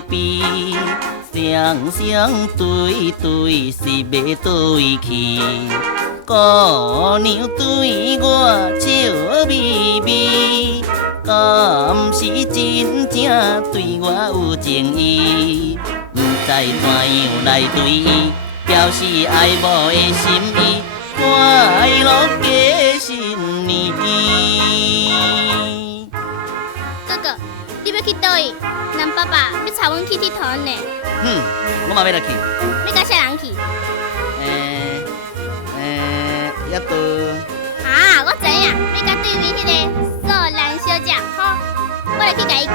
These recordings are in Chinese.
避，双双对对是要倒位去？姑娘对我笑眯眯，敢是真正对我有情意？不知怎样来对伊表示爱慕的心意，快乐过新年。哥哥，你要去倒位？咱爸爸要带阮去佚佗呢。我嘛要来去。要甲啥人去？也都。啊，我知影，要甲对面迄个素兰小姐。好，我来去甲伊叫。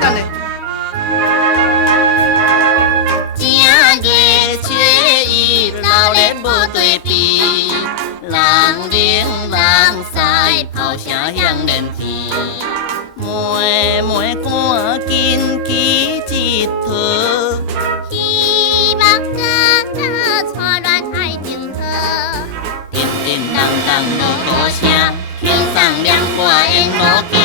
等下。正月初一，老年无对比，人灵人屎，炮声响连天。妹妹赶紧去一佗，希望哥哥带恋爱情好。叮叮当当锣鼓声，轻送凉瓜烟雾。